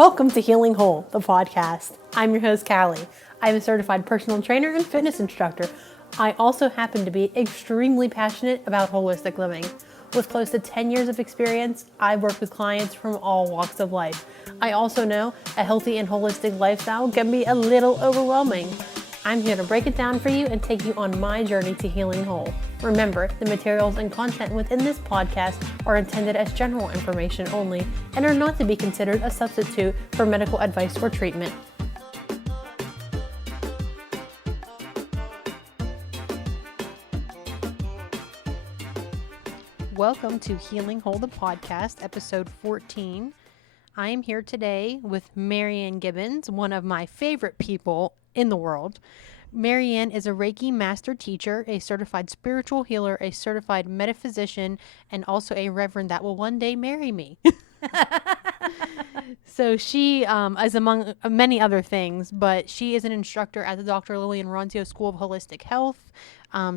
Welcome to Healing Whole, the podcast. I'm your host, Callie. I'm a certified personal trainer and fitness instructor. I also happen to be extremely passionate about holistic living. With close to 10 years of experience, I've worked with clients from all walks of life. I also know a healthy and holistic lifestyle can be a little overwhelming. I'm here to break it down for you and take you on my journey to healing whole. Remember, the materials and content within this podcast are intended as general information only and are not to be considered a substitute for medical advice or treatment. Welcome to Healing Whole, the podcast, episode 14. I am here today with Maryanne Gibbons, one of my favorite people in the world. Maryanne is a Reiki Master Teacher, a certified spiritual healer, a certified Metaphysician, and also a Reverend that will one day marry me. So she is among many other things, but she is an instructor at the Dr. Lillian Ronzio School of Holistic Health.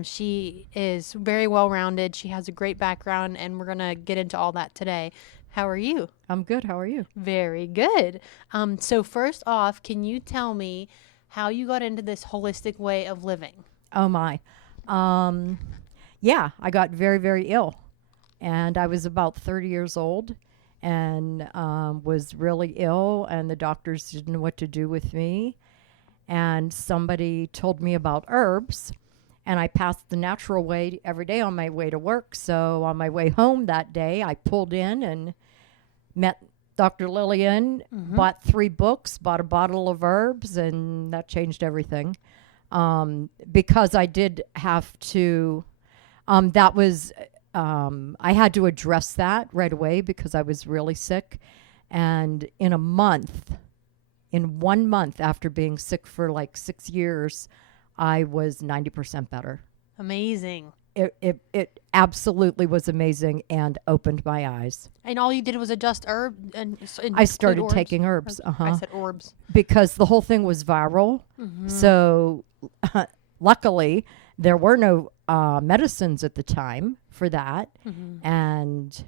She is very well-rounded. She has a great background, and we're going to get into all that today. How are you? I'm good. How are you? Very good. So first off, can you tell me how you got into this holistic way of living? Oh, my. Yeah, I got very, very ill. And I was about 30 years old and was really ill, and the doctors didn't know what to do with me. And somebody told me about herbs, and I passed the natural way every day on my way to work. So on my way home that day, I pulled in and met Dr. Lillian, bought 3 books, bought a bottle of herbs, and that changed everything. Because I did have to, I had to address that right away because I was really sick. And in 1 month after being sick for like 6 years, I was 90% better. Amazing. It absolutely was amazing and opened my eyes. And all you did was adjust herb and I started taking herbs. I said orbs. Because the whole thing was viral. So luckily there were no medicines at the time for that. And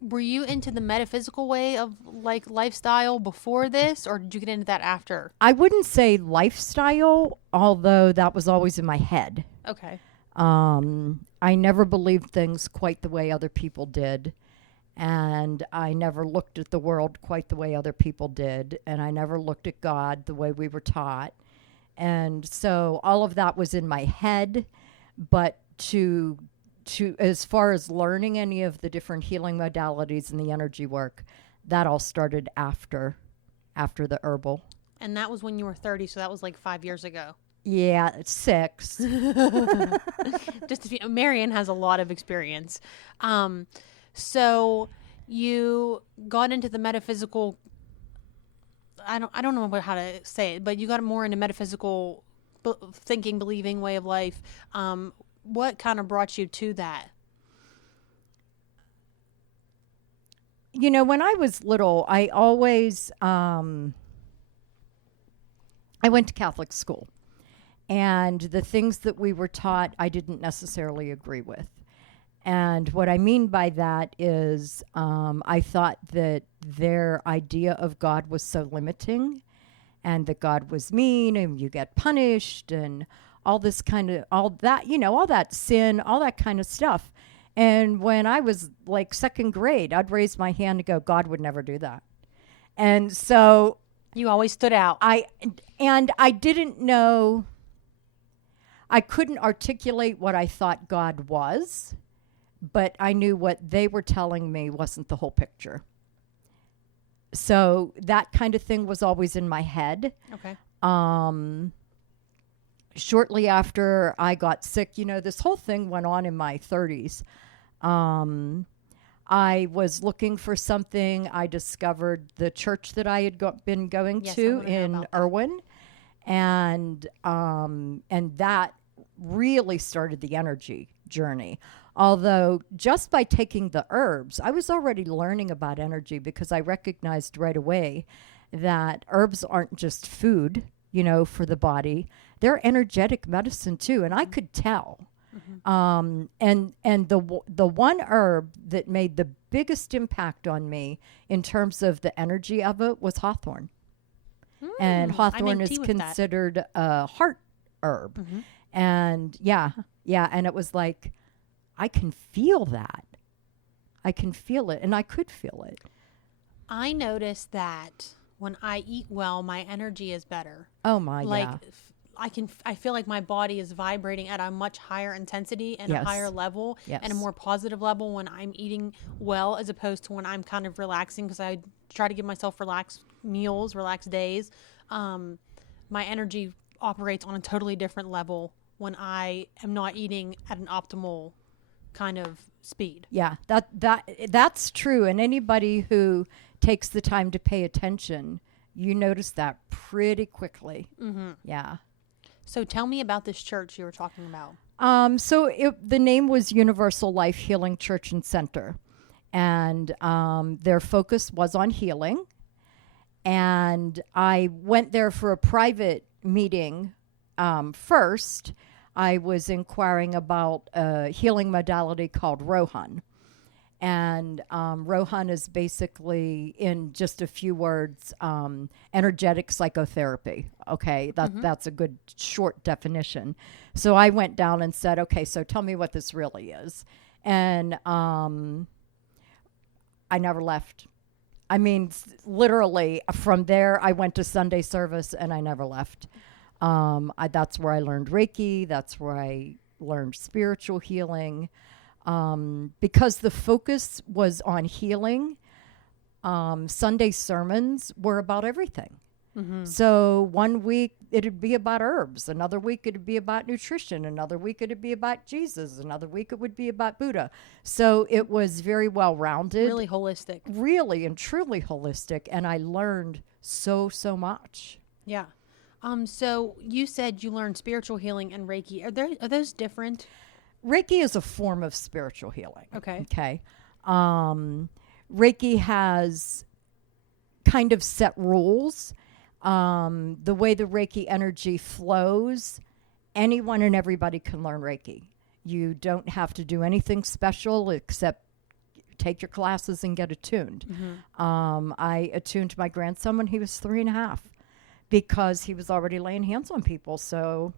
were you into the metaphysical way of like lifestyle before this, or did you get into that after? I wouldn't say lifestyle, although that was always in my head. Okay. I never believed things quite the way other people did. And I never looked at the world quite the way other people did. And I never looked at God the way we were taught. And so all of that was in my head. But to as far as learning any of the different healing modalities and the energy work, that all started after the herbal. And that was when you were 30, so that was like 5 years ago. Yeah, 6. Just Maryanne has a lot of experience. So you got into the metaphysical. I don't know how to say it, but you got more into metaphysical thinking, believing way of life. What kind of brought you to that? You know, when I was little, I always I went to Catholic school. And the things that we were taught, I didn't necessarily agree with. And what I mean by that is I thought that their idea of God was so limiting and that God was mean and you get punished and all this kind of, all that, you know, all that sin, all that kind of stuff. And when I was like 2nd grade, I'd raise my hand and go, God would never do that. And so you always stood out. I didn't know. I couldn't articulate what I thought God was, but I knew what they were telling me wasn't the whole picture. So that kind of thing was always in my head. Okay. Shortly after I got sick, you know, this whole thing went on in my 30s. I was looking for something. I discovered the church that I had been going to in Irwin. And that really started the energy journey. Although just by taking the herbs, I was already learning about energy because I recognized right away that herbs aren't just food, you know, for the body. They're energetic medicine too. And I could tell And the one herb that made the biggest impact on me in terms of the energy of it was hawthorn. And hawthorn is considered a heart herb. And yeah, and it was like, I can feel that. I can feel it, and I could feel it. I noticed that when I eat well, my energy is better. Oh my, like, yeah. I feel like my body is vibrating at a much higher intensity and a higher level and a more positive level when I'm eating well, as opposed to when I'm kind of relaxing, because I try to give myself relaxed meals, relaxed days. My energy operates on a totally different level when I am not eating at an optimal kind of speed. Yeah, that's true. And anybody who takes the time to pay attention, you notice that pretty quickly. Yeah. So tell me about this church you were talking about. The name was Universal Life Healing Church and Center, and their focus was on healing. And I went there for a private meeting first. I was inquiring about a healing modality called Rohan. And Rohan is basically, in just a few words, energetic psychotherapy. Okay, that's a good short definition. So I went down and said, okay, so tell me what this really is. And I never left. I mean, literally, from there, I went to Sunday service and I never left. That's where I learned Reiki. That's where I learned spiritual healing. Because the focus was on healing, Sunday sermons were about everything. So one week it'd be about herbs. Another week it'd be about nutrition. Another week it'd be about Jesus. Another week it would be about Buddha. So it was very well-rounded. Really holistic. Really and truly holistic. And I learned so much. Yeah. So you said you learned spiritual healing and Reiki. Are those different? Reiki is a form of spiritual healing. Okay. Reiki has kind of set rules. The way the Reiki energy flows, anyone and everybody can learn Reiki. You don't have to do anything special except take your classes and get attuned. I attuned my grandson when he was 3.5 because he was already laying hands on people. So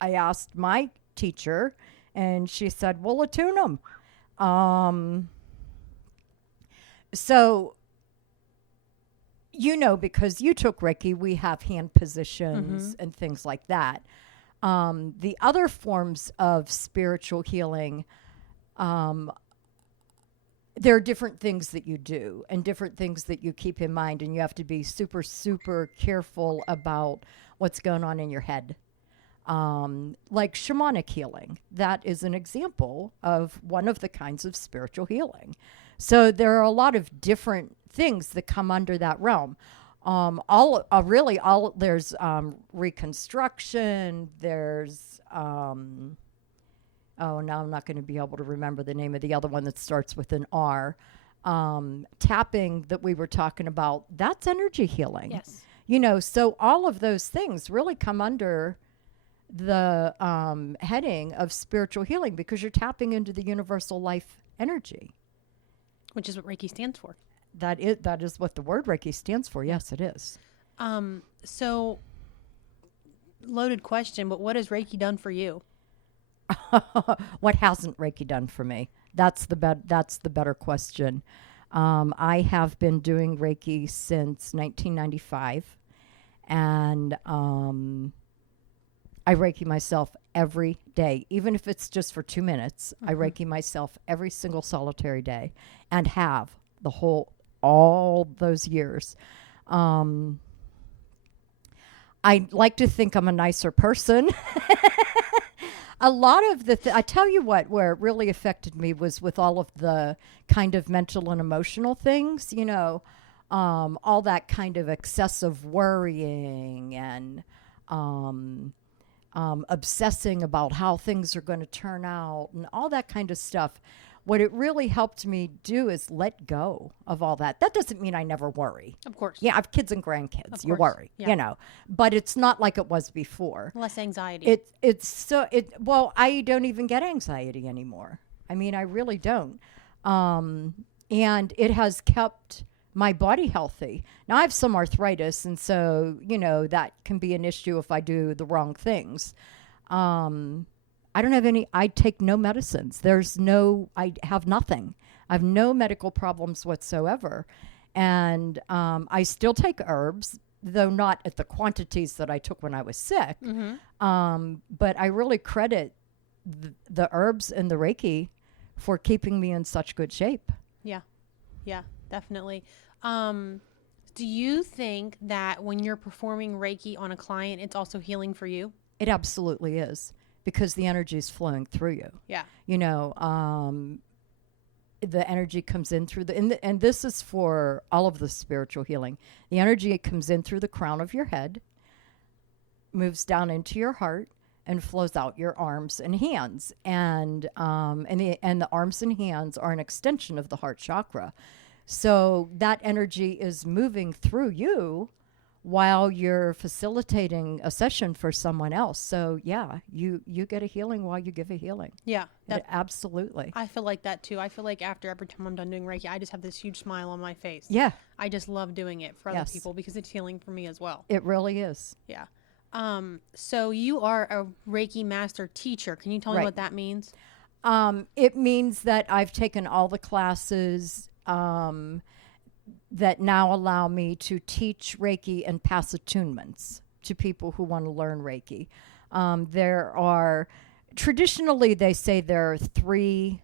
I asked my teacher and she said, we'll attune him. So, because you took Reiki, we have hand positions and things like that. The other forms of spiritual healing, there are different things that you do and different things that you keep in mind, and you have to be super, super careful about what's going on in your head. Like shamanic healing, that is an example of one of the kinds of spiritual healing. So there are a lot of different things that come under that realm. There's reconstruction, there's, now I'm not going to be able to remember the name of the other one that starts with an R. Tapping that we were talking about, that's energy healing. Yes. So all of those things really come under the heading of spiritual healing because you're tapping into the universal life energy. Which is what Reiki stands for. That is what the word Reiki stands for. Yes, it is. So, loaded question, but what has Reiki done for you? What hasn't Reiki done for me? That's the better question. I have been doing Reiki since 1995, and I Reiki myself every day, even if it's just for 2 minutes. I Reiki myself every single solitary day, and have all those years. I like to think I'm a nicer person. A lot of I tell you what, where it really affected me was with all of the kind of mental and emotional things, all that kind of excessive worrying and obsessing about how things are going to turn out and all that kind of stuff what it really helped me do is let go of all that. That doesn't mean I never worry. Of course. Yeah, I have kids and grandkids. You course. worry, Yeah. you know, but it's not like it was before. Less anxiety. Well, I don't even get anxiety anymore. I mean, I really don't. And it has kept my body healthy. Now I have some arthritis, and so, you know, that can be an issue if I do the wrong things. I don't have I take no medicines. I have nothing. I have no medical problems whatsoever. And I still take herbs, though not at the quantities that I took when I was sick. But I really credit the herbs and the Reiki for keeping me in such good shape. Yeah, definitely. Do you think that when you're performing Reiki on a client, it's also healing for you? It absolutely is, because the energy is flowing through you. Yeah. You know, the energy comes in through and this is for all of the spiritual healing. The energy comes in through the crown of your head, moves down into your heart, and flows out your arms and hands. And the arms and hands are an extension of the heart chakra. So that energy is moving through you while you're facilitating a session for someone else. So yeah, you get a healing while you give a healing. Yeah. Absolutely. I feel like that too. I feel like every time I'm done doing Reiki, I just have this huge smile on my face. Yeah. I just love doing it for other people because it's healing for me as well. It really is. Yeah. So you are a Reiki Master Teacher. Can you tell me what that means? It means that I've taken all the classes that now allow me to teach Reiki and pass attunements to people who want to learn Reiki. Traditionally, they say there are 3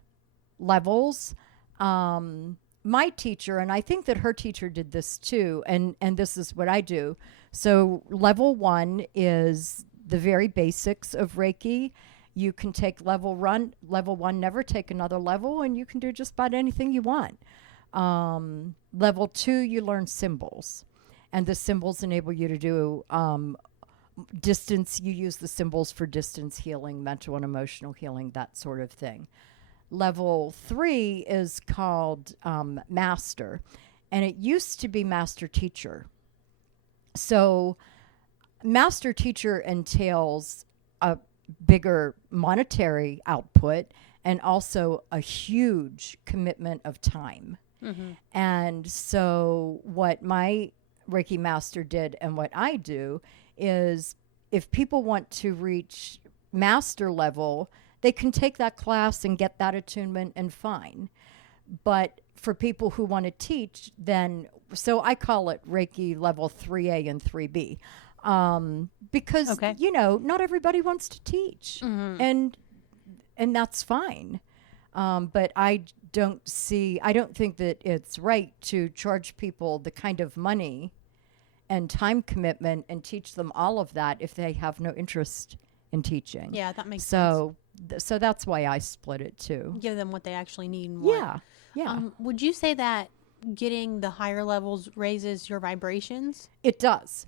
levels. My teacher, and I think that her teacher did this too, and this is what I do. So level 1 is the very basics of Reiki. You can take level 1, never take another level, and you can do just about anything you want. Level 2, you learn symbols, and the symbols enable you to do distance. You use the symbols for distance healing, mental and emotional healing, that sort of thing. Level 3 is called Master, and it used to be Master Teacher. So Master Teacher entails a bigger monetary output and also a huge commitment of time. And so what my Reiki Master did and what I do is, if people want to reach master level, they can take that class and get that attunement and fine. But for people who want to teach, then, so I call it Reiki level 3A and 3B. Because, you know, not everybody wants to teach, and that's fine. But I don't think that it's right to charge people the kind of money and time commitment and teach them all of that if they have no interest in teaching. Yeah, that makes sense. So that's why I split it too. Give them what they actually need and want. Yeah. Would you say that getting the higher levels raises your vibrations? It does,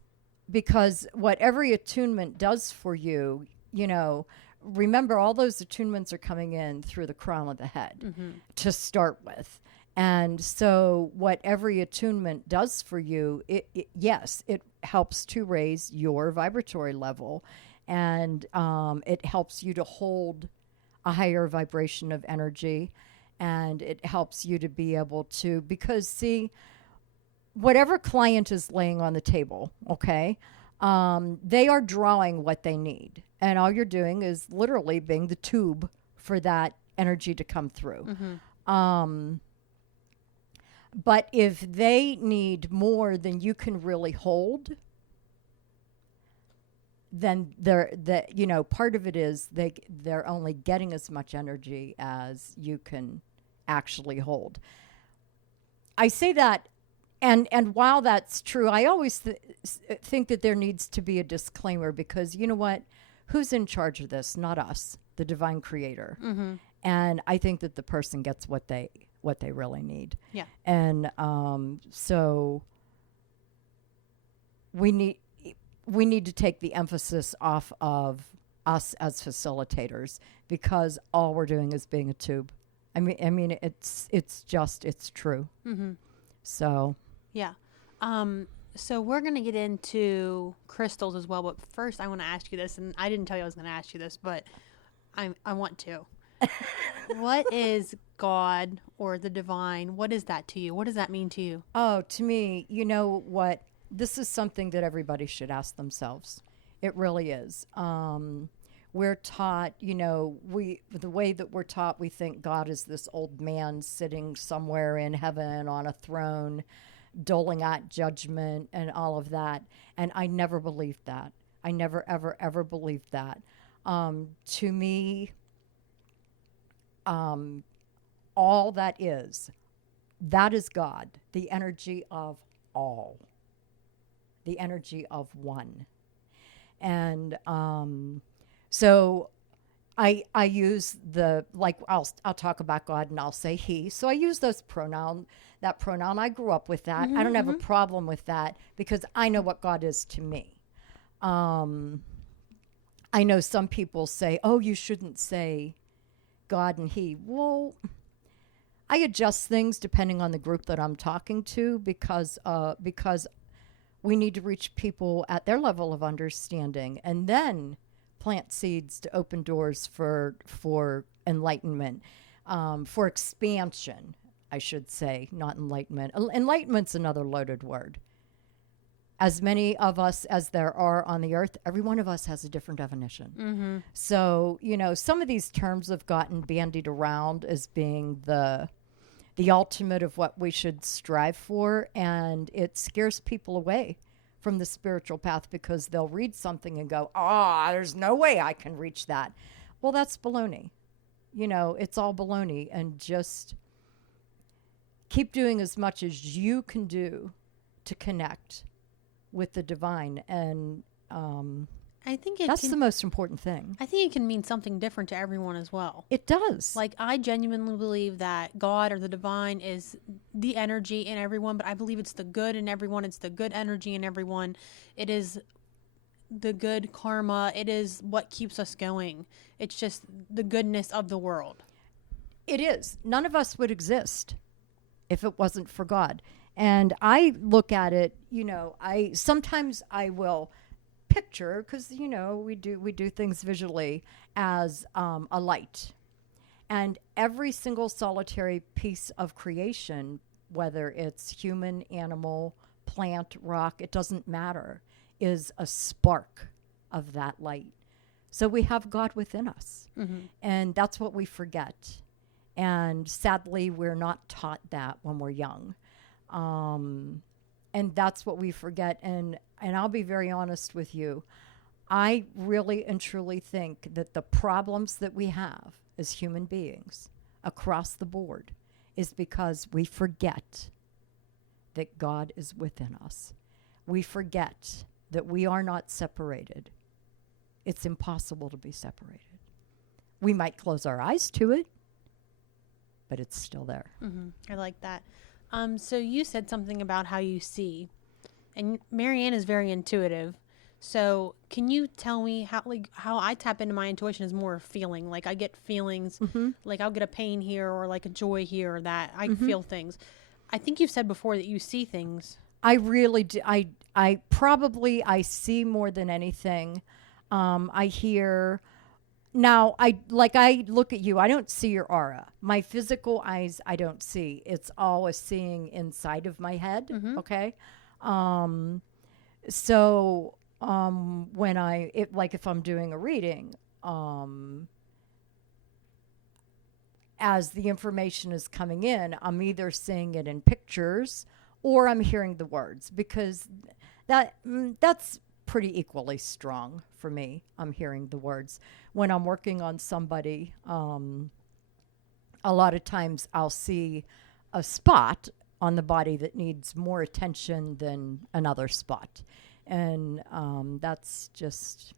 because what every attunement does for you, you know, remember, all those attunements are coming in through the crown of the head to start with. And so what every attunement does for you, it helps to raise your vibratory level, and it helps you to hold a higher vibration of energy, and it helps you to be able to, because see, whatever client is laying on the table, okay, they are drawing what they need. And all you're doing is literally being the tube for that energy to come through. But if they need more than you can really hold, then part of it is they're only getting as much energy as you can actually hold. I say that, and while that's true, I always think that there needs to be a disclaimer, because you know what? Who's in charge of this? Not us, the divine creator. And I think that the person gets what they really need. Yeah. And so we need to take the emphasis off of us as facilitators, because all we're doing is being a tube, I mean, it's true. Mm-hmm. So Yeah. So we're going to get into crystals as well, but first I want to ask you this, and I didn't tell you I was going to ask you this, but I want to. What is God or the divine? What is that to you? What does that mean to you? Oh, to me, you know what? This is something that everybody should ask themselves. It really is. We're taught, the way that we're taught, we think God is this old man sitting somewhere in heaven on a throne, doling out judgment and all of that. And I never believed that. I never, ever, ever believed that. To me, all that is God, the energy of all, the energy of one. And so I use I'll talk about God and I'll say he. So I use that pronoun. I grew up with that. I don't have a problem with that because I know what God is to me. I know some people say, oh, you shouldn't say God and he. Well, I adjust things depending on the group that I'm talking to because we need to reach people at their level of understanding and then plant seeds to open doors for enlightenment, for expansion, I should say, not enlightenment. Enlightenment's another loaded word. As many of us as there are on the earth, every one of us has a different definition. Mm-hmm. So, some of these terms have gotten bandied around as being the ultimate of what we should strive for, and it scares people away from the spiritual path because they'll read something and go, there's no way I can reach that. Well, that's baloney. It's all baloney, and just keep doing as much as you can do to connect with the divine, and I think that's the most important thing. I think it can mean something different to everyone as well. It does. Like, I genuinely believe that God or the divine is the energy in everyone, but I believe it's the good in everyone. It's the good energy in everyone. It is the good karma. It is what keeps us going. It's just the goodness of the world. It is. None of us would exist if it wasn't for God. And I look at it, sometimes I will picture, because we do things visually, as a light, and every single solitary piece of creation, whether it's human, animal, plant, rock, it doesn't matter, is a spark of that light. So we have God within us, and that's what we forget, and sadly we're not taught that when we're young, and that's what we forget. And I'll be very honest with you. I really and truly think that the problems that we have as human beings across the board is because we forget that God is within us. We forget that we are not separated. It's impossible to be separated. We might close our eyes to it, but it's still there. I like that. So you said something about how you see. And Maryanne is very intuitive. So can you tell me how I tap into my intuition is more feeling? Like, I get feelings, like I'll get a pain here or like a joy here or that. I feel things. I think you've said before that you see things. I really do. I see more than anything. I hear. Now, I look at you. I don't see your aura. My physical eyes, I don't see. It's all a seeing inside of my head. Okay. So when if I'm doing a reading, as the information is coming in, I'm either seeing it in pictures or I'm hearing the words, because that's pretty equally strong for me. I'm hearing the words. When I'm working on somebody, a lot of times I'll see a spot on the body that needs more attention than another spot. And that's just,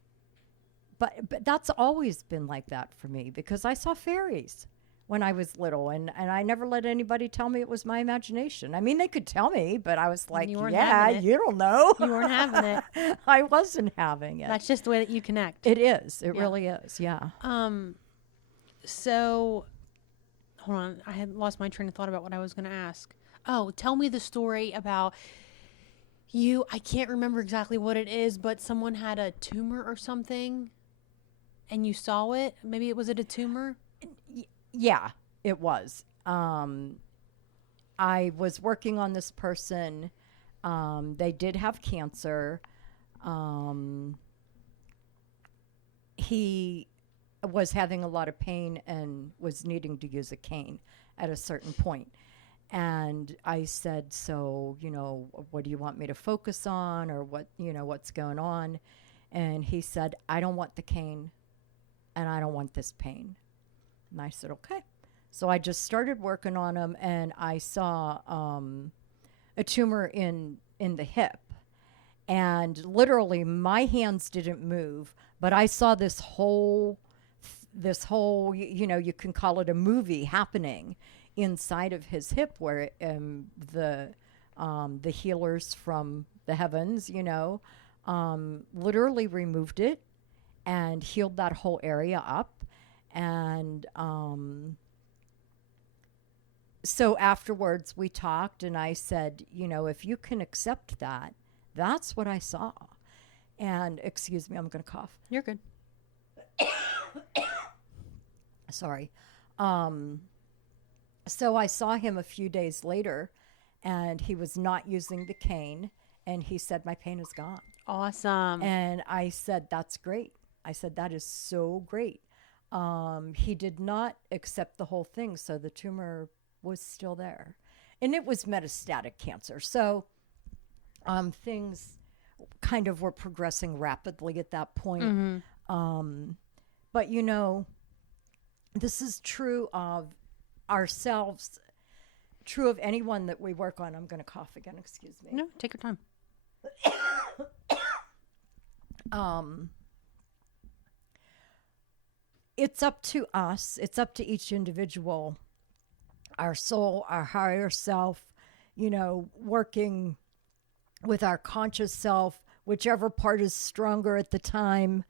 but that's always been like that for me, because I saw fairies when I was little, and I never let anybody tell me it was my imagination. I mean, they could tell me, but I was like, yeah, you don't know. You weren't having it. I wasn't having it. That's just the way that you connect. It is. It really is. Yeah. So hold on. I had lost my train of thought about what I was going to ask. Oh, tell me the story about you. I can't remember exactly what it is, but someone had a tumor or something and you saw it. Maybe was it a tumor? Yeah, it was. I was working on this person. They did have cancer. He was having a lot of pain and was needing to use a cane at a certain point. And I said, so, what do you want me to focus on, or what's going on? And he said, I don't want the cane and I don't want this pain. And I said, okay. So I just started working on him, and I saw a tumor in the hip. And literally my hands didn't move, but I saw this whole, you can call it a movie happening inside of his hip, where the healers from the heavens, literally removed it and healed that whole area up. And so afterwards we talked, and I said, if you can accept that, that's what I saw. And excuse me, I'm going to cough. You're good. Sorry. So I saw him a few days later, and he was not using the cane, and he said, my pain is gone. Awesome. And I said, that's great. I said, that is so great. He did not accept the whole thing, so the tumor was still there. And it was metastatic cancer. So things kind of were progressing rapidly at that point. Mm-hmm. But, this is true of ourselves, true of anyone that we work on. I'm going to cough again. Excuse me. No, take your time. It's up to us. It's up to each individual, our soul, our higher self, working with our conscious self, whichever part is stronger at the time.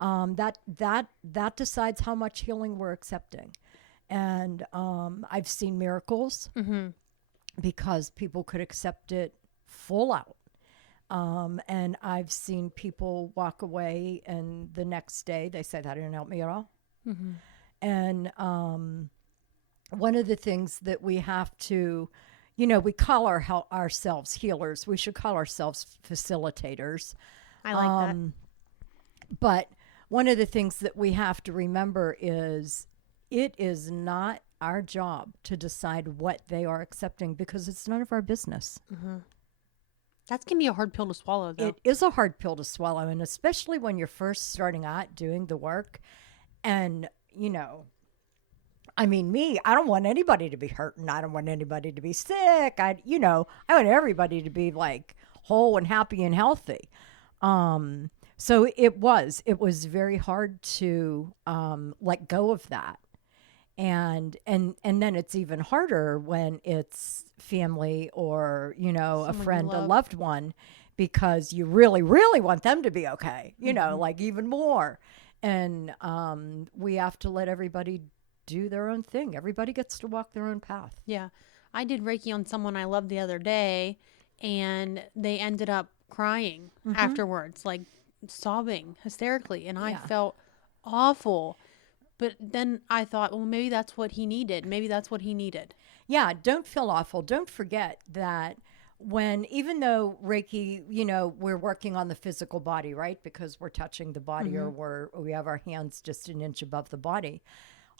That decides how much healing we're accepting. And I've seen miracles because people could accept it full out. And I've seen people walk away, and the next day they say, that didn't help me at all. Mm-hmm. And one of the things that we have to, we call ourselves healers. We should call ourselves facilitators. I like that. But one of the things that we have to remember is it is not our job to decide what they are accepting, because it's none of our business. Mm-hmm. That's going to be a hard pill to swallow, though. It is a hard pill to swallow, and especially when you're first starting out doing the work. And, me, I don't want anybody to be hurting. I don't want anybody to be sick. I want everybody to be like whole and happy and healthy. So it was very hard to let go of that. And then it's even harder when it's family or, Someone a friend, you love. a loved one, because you really, really want them to be okay, like even more. And we have to let everybody do their own thing. Everybody gets to walk their own path. Yeah. I did Reiki on someone I loved the other day, and they ended up crying afterwards, like sobbing hysterically. And I felt awful. But then I thought, well, maybe that's what he needed. Yeah, don't feel awful. Don't forget that even though Reiki, we're working on the physical body, right? Because we're touching the body, or we have our hands just an inch above the body.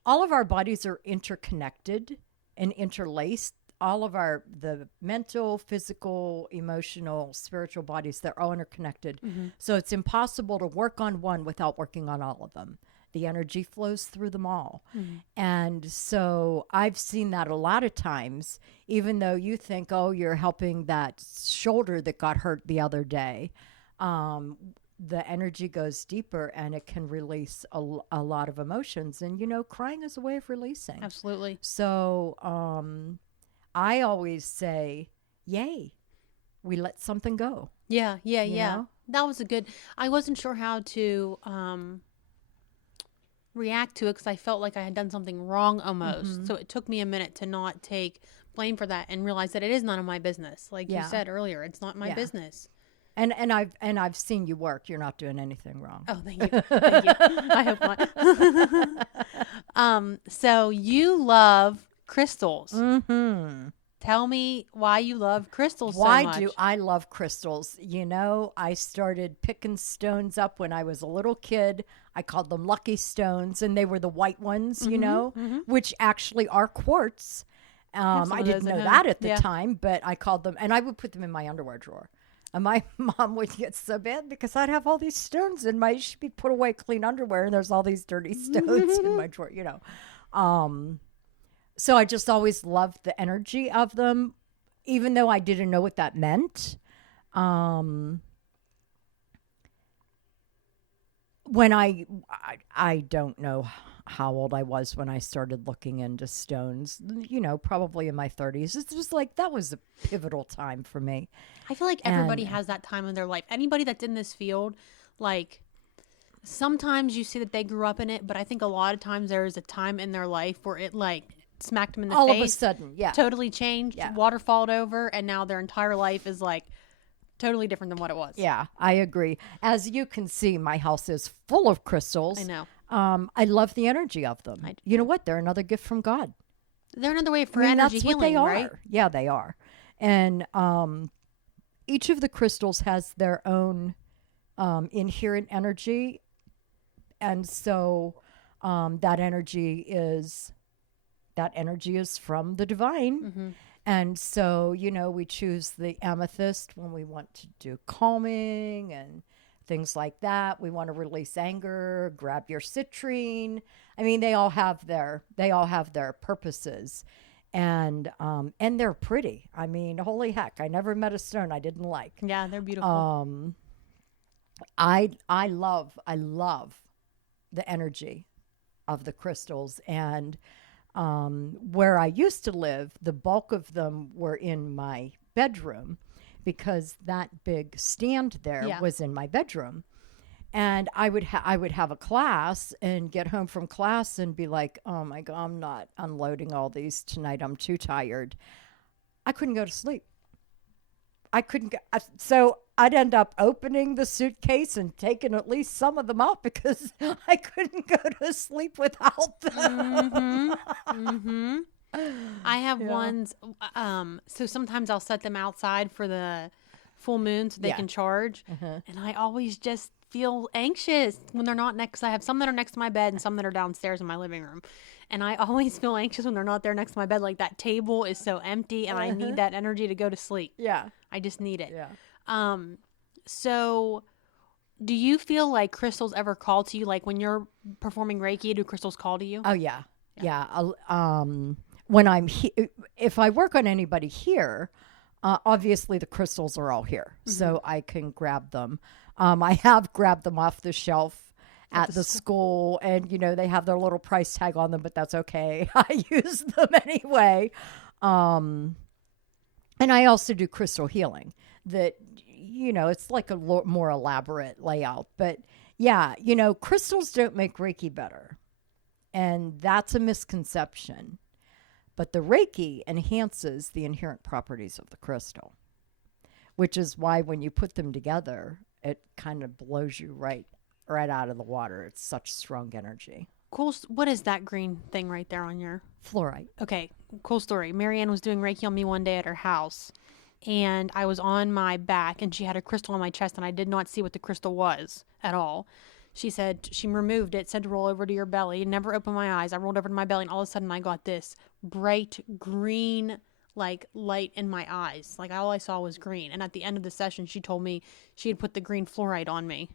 All of our bodies are interconnected and interlaced. All of the mental, physical, emotional, spiritual bodies, they're all interconnected. Mm-hmm. So it's impossible to work on one without working on all of them. The energy flows through them all. Mm-hmm. And so I've seen that a lot of times, even though you think, oh, you're helping that shoulder that got hurt the other day. The energy goes deeper, and it can release a lot of emotions. And, crying is a way of releasing. Absolutely. So I always say, yay, we let something go. Yeah. That was I wasn't sure how to react to it because I felt like I had done something wrong almost. So it took me a minute to not take blame for that and realize that it is none of my business. Like you said earlier, it's not my business. And I've seen you work. You're not doing anything wrong. Oh, thank you. Thank you. I hope not. So you love crystals. Mm-hmm. Tell me why you love crystals so Why much. do I love crystals? You know, I started picking stones up when I was a little kid. I called them lucky stones, and they were the white ones, you know, which actually are quartz. I didn't know that at the time, but I called them, and I would put them in my underwear drawer. And my mom would get so bad because I'd have all these stones in my, should be put away clean underwear, and there's all these dirty stones in my drawer, you know. So I just always loved the energy of them, even though I didn't know what that meant. When I don't know how old I was when I started looking into stones, you know, probably in my 30s. It's just like, that was a pivotal time for me. I feel like everybody has that time in their life. Anybody that's in this field, like, sometimes you see that they grew up in it, but I think a lot of times there is a time in their life where it, like, smacked them in the face. All of a sudden, yeah. Totally changed, waterfalled over, and now their entire life is, like, totally different than what it was. Yeah, I agree. As you can see, my house is full of crystals. I know. I love the energy of them. You know what? They're another gift from God. They're another way for energy that's healing, what they are. right? Yeah, they are. And each of the crystals has their own inherent energy. And so that energy is from the divine. And so, you know, we choose the amethyst when we want to do calming and things like that. We want to release anger, grab your citrine. I mean, they all have their purposes. And they're pretty. I mean, holy heck, I never met a stone I didn't like. Yeah, they're beautiful. I love the energy of the crystals. And where I used to live, the bulk of them were in my bedroom because that big stand there was in my bedroom. And I would have a class and get home from class and be like, oh my God, I'm not unloading all these tonight. I'm too tired. I couldn't go to sleep. So I'd end up opening the suitcase and taking at least some of them out because I couldn't go to sleep without them. I have ones. So sometimes I'll set them outside for the full moon so they can charge. And I always just feel anxious when they're not next. I have some that are next to my bed and some that are downstairs in my living room. And I always feel anxious when they're not there next to my bed. Like that table is so empty and I need that energy to go to sleep. Yeah. I just need it. Yeah. So do you feel like crystals ever call to you? Like when you're performing Reiki, do crystals call to you? Oh, yeah. When I'm if I work on anybody here, obviously the crystals are all here. So I can grab them. I have grabbed them off the shelf at the school, and you know they have their little price tag on them, but that's okay. I use them anyway. And I also do crystal healing. That, you know, it's like a more elaborate layout, but yeah, you know, crystals don't make Reiki better, and that's a misconception. But the Reiki enhances the inherent properties of the crystal, which is why when you put them together, it kind of blows you right out of the water. It's such strong energy. Cool. What is that green thing right there on your... Fluorite. Okay, cool story. Maryanne was doing Reiki on me one day at her house, and I was on my back, and she had a crystal on my chest, and I did not see what the crystal was at all. She said she removed it, said to roll over to your belly. Never opened my eyes. I rolled over to my belly, and all of a sudden I got this bright green like light in my eyes. Like all I saw was green. And at the end of the session, she told me she had put the green fluorite on me.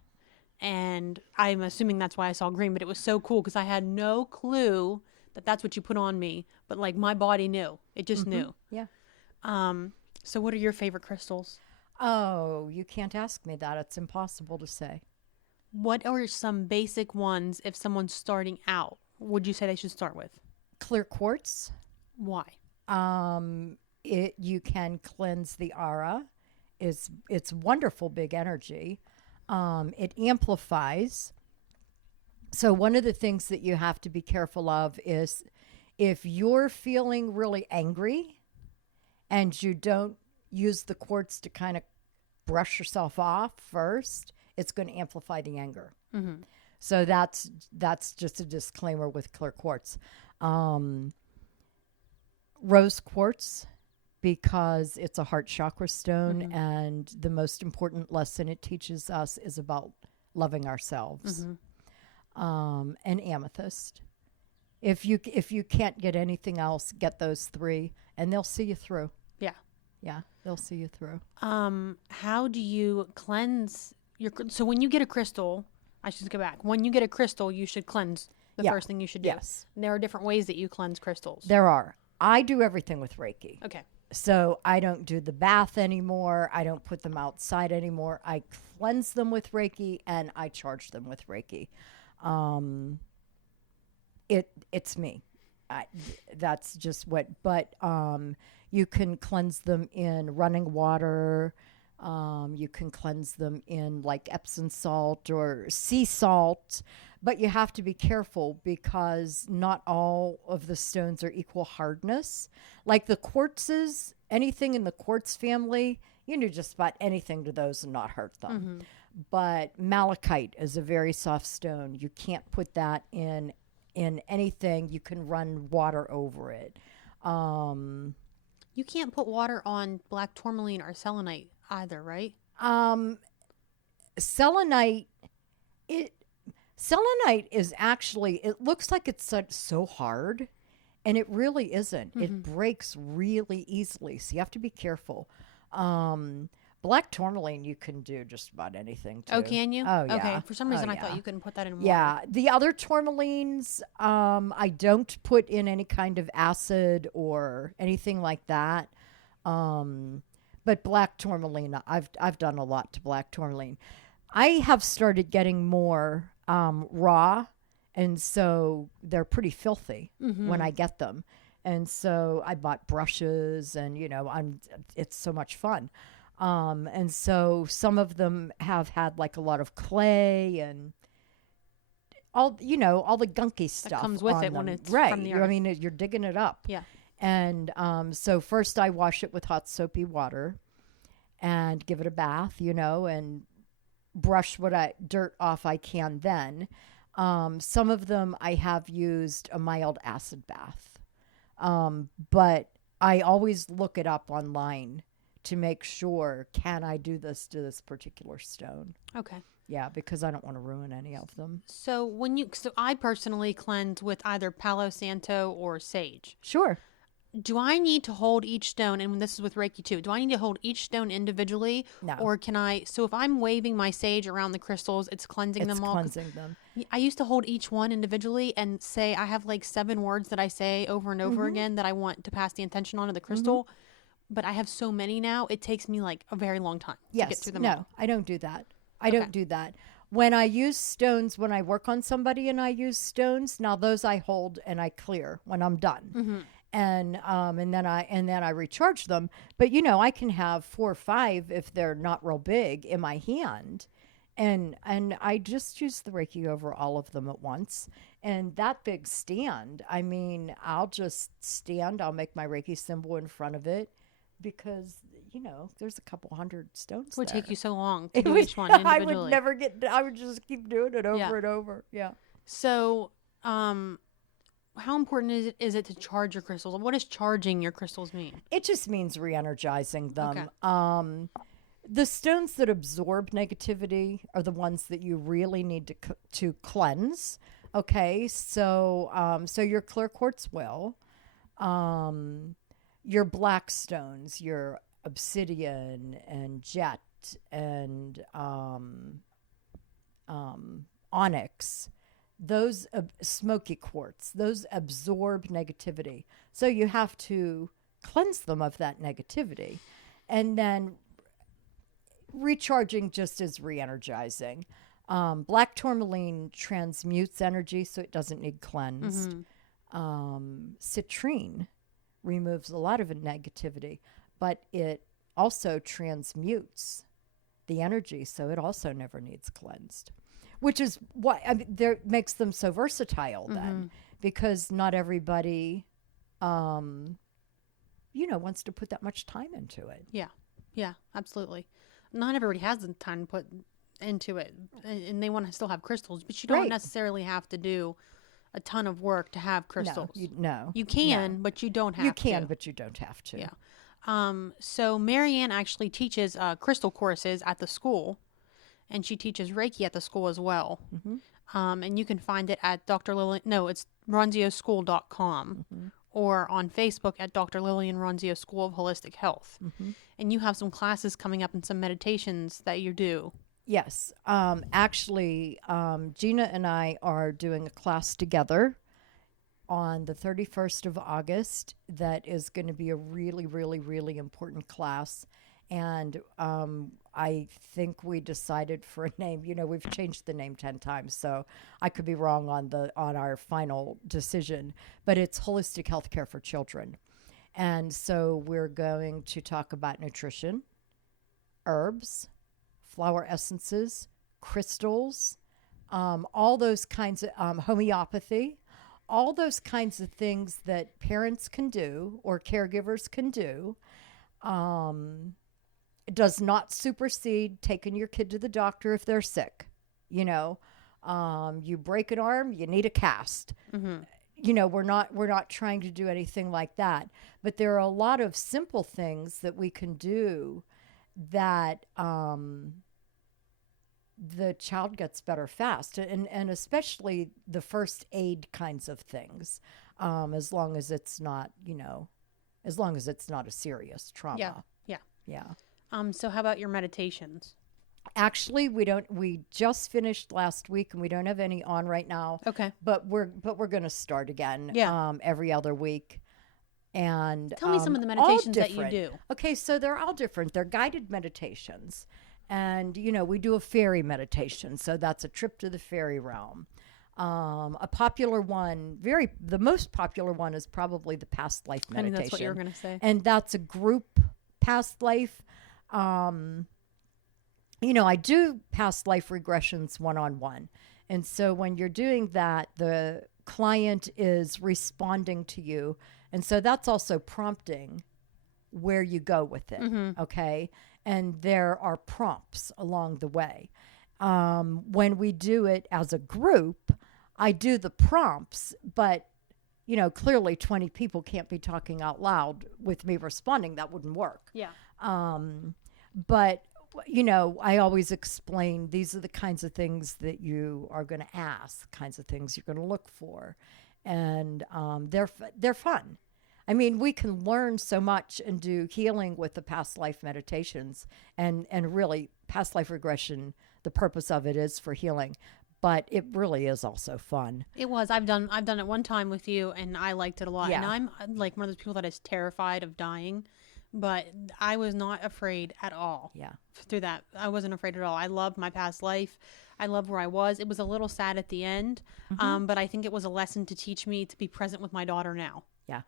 And I'm assuming that's why I saw green, but it was so cool because I had no clue that that's what you put on me. But like my body knew. It just knew. Yeah. So what are your favorite crystals? Oh, you can't ask me that. It's impossible to say. What are some basic ones if someone's starting out? Would you say they should start with? Clear quartz. Why? You can cleanse the aura. It's wonderful big energy. It amplifies. So one of the things that you have to be careful of is if you're feeling really angry and you don't use the quartz to kind of brush yourself off first, it's going to amplify the anger. Mm-hmm. So that's just a disclaimer with clear quartz. Rose quartz, because it's a heart chakra stone, and the most important lesson it teaches us is about loving ourselves. And amethyst. If you can't get anything else, get those three, and they'll see you through. Yeah, they'll see you through. How do you cleanse your? So when you get a crystal, I should go back. When you get a crystal, you should cleanse. The first thing you should do. Yes. And there are different ways that you cleanse crystals. There are. I do everything with Reiki. Okay. So I don't do the bath anymore. I don't put them outside anymore. I cleanse them with Reiki, and I charge them with Reiki. It's me. That's just what. But you can cleanse them in running water. You can cleanse them in like Epsom salt or sea salt. But you have to be careful because not all of the stones are equal hardness. Like the quartzes, anything in the quartz family, you can do just about anything to those and not hurt them. But malachite is a very soft stone. You can't put that in anything. You can run water over it. You can't put water on black tourmaline or selenite either, right? Selenite is actually, it looks like it's so hard, and it really isn't. It breaks really easily, so you have to be careful. Black tourmaline you can do just about anything too. Oh, can you? Oh, yeah. Okay. For some reason, I thought you couldn't put that in water. Yeah. The other tourmalines, I don't put in any kind of acid or anything like that. But black tourmaline, I've done a lot to black tourmaline. I have started getting more raw, and so they're pretty filthy when I get them. And so I bought brushes, and it's so much fun. And so some of them have had like a lot of clay and all the gunky stuff that comes with on it when them. it's right. from the earth. I mean, you're digging it up. Yeah. And so first I wash it with hot soapy water and give it a bath, and brush what dirt off I can then. Some of them I have used a mild acid bath. But I always look it up online to make sure, can I do this to this particular stone? Okay. Yeah, because I don't want to ruin any of them. So I personally cleanse with either Palo Santo or sage. Sure. Do I need to hold each stone, and this is with Reiki too, do I need to hold each stone individually? No. Or can I, so if I'm waving my sage around the crystals, it's cleansing them all? It's cleansing them. I used to hold each one individually and say, I have like 7 words that I say over and over again that I want to pass the intention onto the crystal. But I have so many now, it takes me like a very long time to get through them all. No, I don't do that. I don't do that. When I use stones, when I work on somebody and I use stones, now those I hold and I clear when I'm done. And then I recharge them. But I can have 4 or 5 if they're not real big in my hand. And I just use the Reiki over all of them at once. And that big stand, I mean, I'll just stand, I'll make my Reiki symbol in front of it because, there's a couple hundred stones It would there. take you so long to do each one individually. I would just keep doing it over and over. Yeah. So, how important is it to charge your crystals? What does charging your crystals mean? It just means re-energizing them. Okay. The stones that absorb negativity are the ones that you really need to cleanse. Okay, so your clear quartz will, your black stones, your obsidian and jet and onyx, those smoky quartz, those absorb negativity. So you have to cleanse them of that negativity, and then recharging just as re-energizing. Black tourmaline transmutes energy, so it doesn't need cleansed. Citrine removes a lot of negativity, but it also transmutes the energy, so it also never needs cleansed. which is what I mean, there makes them so versatile then, because not everybody, wants to put that much time into it. Yeah, absolutely. Not everybody has the time to put into it, and they want to still have crystals, but you don't Right. necessarily have to do a ton of work to have crystals. No. You can, but you don't have to. You can, but you don't have to. Yeah. So Maryanne actually teaches crystal courses at the school, and she teaches Reiki at the school as well. And you can find it at Dr. Lillian. No, it's ronzioschool.com, or on Facebook at Dr. Lillian Ronzio School of Holistic Health. And you have some classes coming up and some meditations that you do. Yes. Actually, Gina and I are doing a class together on the 31st of August that is going to be a really, really, really important class. And I think we decided for a name. We've changed the name 10 times, so I could be wrong on our final decision. But it's Holistic Healthcare for Children. And so we're going to talk about nutrition, herbs, flower essences, crystals, all those kinds of homeopathy, all those kinds of things that parents can do or caregivers can do. It does not supersede taking your kid to the doctor if they're sick. You break an arm, you need a cast. We're not trying to do anything like that. But there are a lot of simple things that we can do that the child gets better fast, and especially the first aid kinds of things, as long as it's not a serious trauma. Yeah. So how about your meditations? Actually, we just finished last week, and we don't have any on right now. Okay. But we're going to start again. Yeah. Every other week. And tell me some of the meditations that you do. Okay, so they're all different. They're guided meditations. And, we do a fairy meditation. So that's a trip to the fairy realm. A popular one, the most popular one is probably the past life meditation. I think that's what you were going to say. And that's a group past life. I do past life regressions one-on-one. And so when you're doing that, the client is responding to you. And so that's also prompting where you go with it. Okay. And there are prompts along the way. When we do it as a group, I do the prompts, but clearly 20 people can't be talking out loud with me responding. That wouldn't work. Yeah. But I always explain these are the kinds of things that you are going to ask, kinds of things you're going to look for. And they're fun. I mean, we can learn so much and do healing with the past life meditations, and really past life regression, the purpose of it is for healing, but it really is also fun. It was. I've done it one time with you, and I liked it a lot. Yeah. And I'm like one of those people that is terrified of dying, but I was not afraid at all. Yeah. Through that, I wasn't afraid at all. I loved my past life. I loved where I was. It was a little sad at the end, but I think it was a lesson to teach me to be present with my daughter now. Yeah.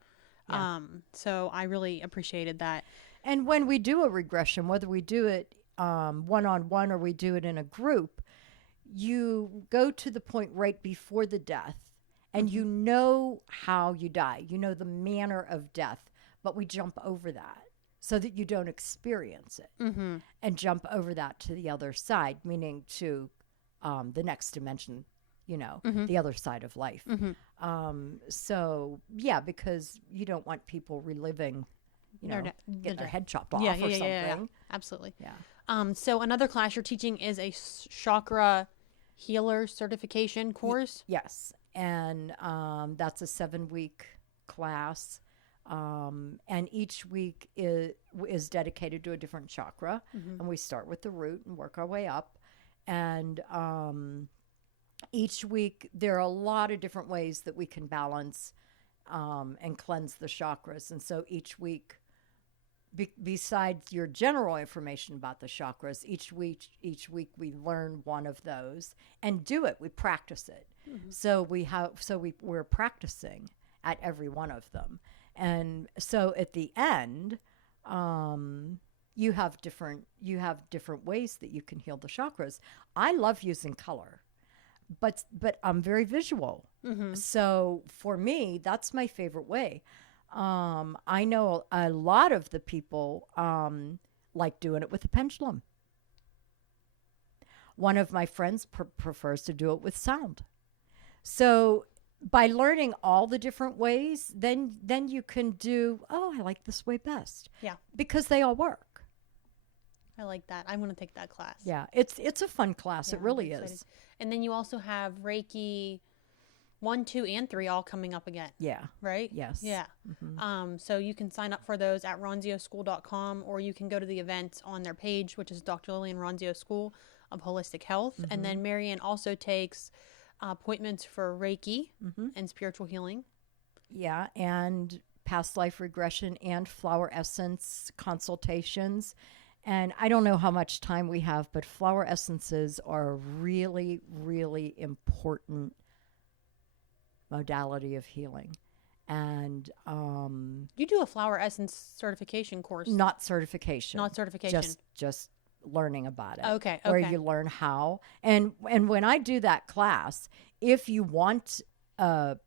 So I really appreciated that. And when we do a regression, whether we do it one-on-one or we do it in a group, you go to the point right before the death, and you know how you die. You know the manner of death, but we jump over that so that you don't experience it and jump over that to the other side, meaning to the next dimension, the other side of life. So, yeah, because you don't want people reliving, getting their head chopped off or something. Yeah. Absolutely. Yeah. So another class you're teaching is a chakra healer certification course? Yes. And that's a 7-week class. And each week is dedicated to a different chakra. And we start with the root and work our way up. And each week there are a lot of different ways that we can balance and cleanse the chakras. And so each week, besides your general information about the chakras, each week we learn one of those and do it. We practice it. So we're practicing at every one of them. And so at the end, you have different ways that you can heal the chakras. I love using color. but I'm very visual. So for me, that's my favorite way. I know a lot of the people like doing it with a pendulum. One of my friends prefers to do it with sound. So by learning all the different ways, then you can do, oh, I like this way best. Yeah. Because they all work. I like that. I'm going to take that class. Yeah, it's a fun class. It really is. And then you also have Reiki 1, 2, and 3 all coming up again. Yeah. Right? Yes. Yeah. So you can sign up for those at ronzioschool.com, or you can go to the events on their page, which is Dr. Lillian Ronzio School of Holistic Health. And then Maryanne also takes appointments for Reiki and spiritual healing. Yeah, and past life regression and flower essence consultations. And I don't know how much time we have, but flower essences are a really, really important modality of healing. And you do a flower essence certification course. Not certification. Not certification. Just learning about it. Okay. Where you learn how. And when I do that class, if you want a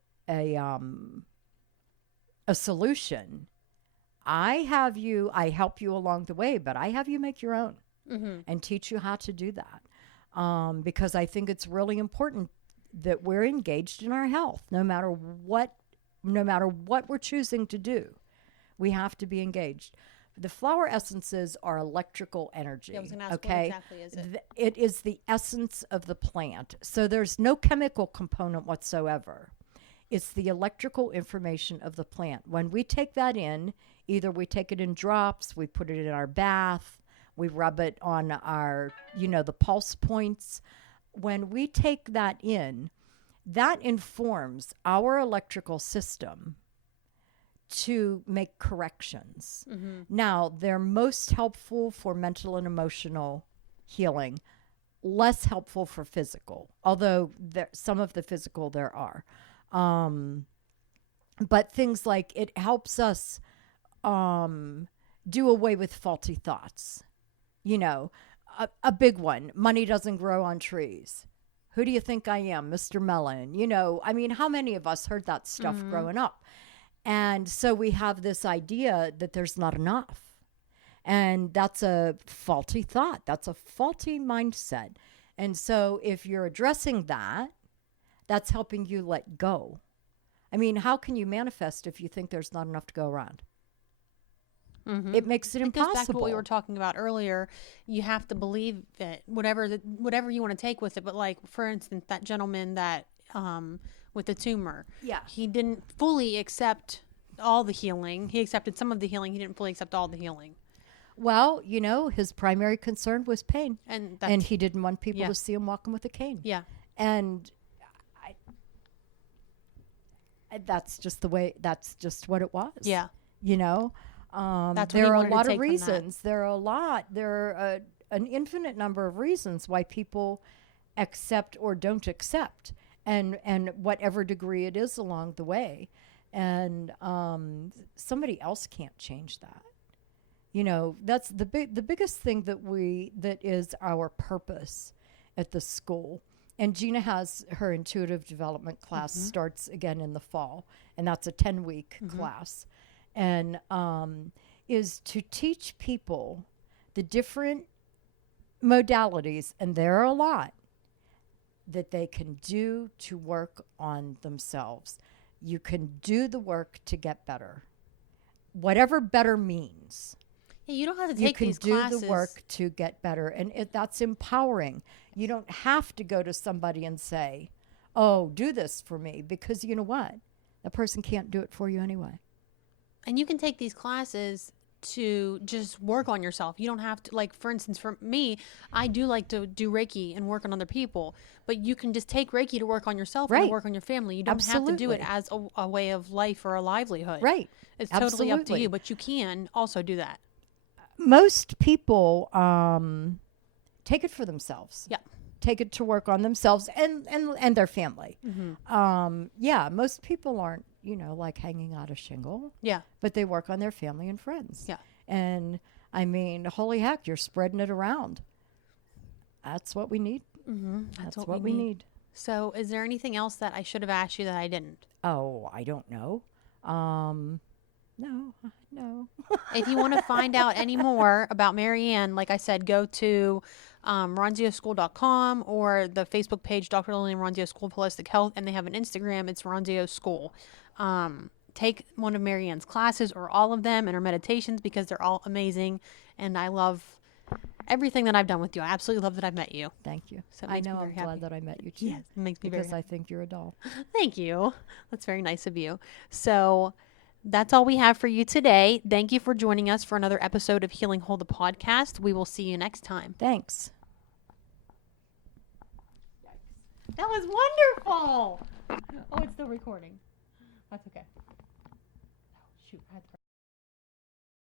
solution, I help you along the way, but I have you make your own and teach you how to do that. Because I think it's really important that we're engaged in our health, no matter what we're choosing to do. We have to be engaged. The flower essences are electrical energy. Yeah, I was going to ask, what exactly is it? It is the essence of the plant. So there's no chemical component whatsoever. It's the electrical information of the plant. When we take that in, either we take it in drops, we put it in our bath, we rub it on our, the pulse points. When we take that in, that informs our electrical system to make corrections. Now, they're most helpful for mental and emotional healing, less helpful for physical, although some of the physical there are. But things like it helps us do away with faulty thoughts. A big one, money doesn't grow on trees. Who do you think I am, Mr. Melon? How many of us heard that stuff growing up? And so we have this idea that there's not enough. And that's a faulty thought. That's a faulty mindset. And so if you're addressing that, that's helping you let go. How can you manifest if you think there's not enough to go around? It makes it impossible. Goes back to what we were talking about earlier. You have to believe it, whatever you want to take with it. But like, for instance, that gentleman that with the tumor, he didn't fully accept all the healing. He accepted some of the healing. He didn't fully accept all the healing. Well, his primary concern was pain, and he didn't want people to see him walking with a cane. Yeah, and that's just the way. That's just what it was. Yeah, there are a lot of reasons. There are an infinite number of reasons why people accept or don't accept, and whatever degree it is along the way, and somebody else can't change that. That's the biggest thing that is our purpose at the school. And Gina has her intuitive development class starts again in the fall, and that's a 10-week class. And is to teach people the different modalities, and there are a lot, that they can do to work on themselves. You can do the work to get better, whatever better means. Yeah, you don't have to take these classes. You can do the work to get better, and that's empowering. You don't have to go to somebody and say, oh, do this for me, because you know what? That person can't do it for you anyway. And you can take these classes to just work on yourself. You don't have to, like, for instance, for me, I do like to do Reiki and work on other people, but you can just take Reiki to work on yourself and work on your family. You don't have to do it as a way of life or a livelihood. Right. It's totally up to you, but you can also do that. Most people take it for themselves. Yeah. Take it to work on themselves and their family. Most people aren't, like hanging out a shingle. Yeah. But they work on their family and friends. Yeah. And holy heck, you're spreading it around. That's what we need. Mm-hmm. That's what we need. So, is there anything else that I should have asked you that I didn't? Oh, I don't know. No. If you want to find out any more about Maryanne, like I said, go to ronzioschool.com or the Facebook page, Dr. Lillian Ronzio School of Holistic Health, and they have an Instagram. It's Ronzio School. Take one of Maryanne's classes or all of them and her meditations because they're all amazing. And I love everything that I've done with you. I absolutely love that I've met you. Thank you. So it I makes me know very I'm happy. glad that I met you too. Yes, it makes me very because happy. I think you're a doll. Thank you. That's very nice of you. So that's all we have for you today. Thank you for joining us for another episode of Healing Whole, the podcast. We will see you next time. Thanks. That was wonderful. Oh, it's still recording. That's okay. Oh, shoot. I had to